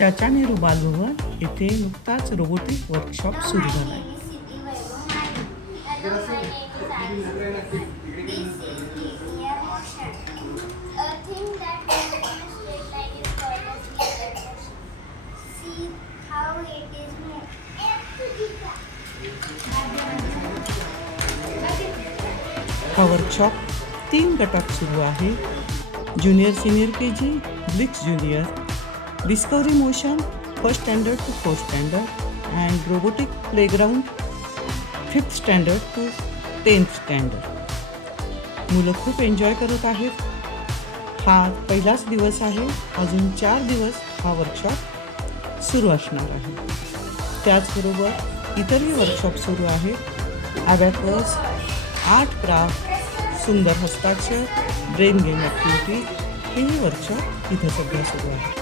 चाचा नेहरू बालभवन येथे नुकताच robotic workshop सुरू झाला आहे. हा वर्कशॉप 3 गटात सुरू आहे. Junior senior KG, Blix junior, discovery motion first standard to fourth standard and robotic playground fifth standard to 10th standard. मुलं खूप एन्जॉय करत आहेत. हा पहिलाच दिवस आहे. अजून 4 दिवस हा वर्कशॉप सुरू असणार आहे. त्याचबरोबर इतरही वर्कशॉप सुरू आहेत. ॲबॅकस, आर्ट क्राफ्ट, सुंदर हस्ताक्षर, ब्रेन गेम ॲक्टिव्हिटी हेही वर्कशॉप इथं सध्या सुरू आहे.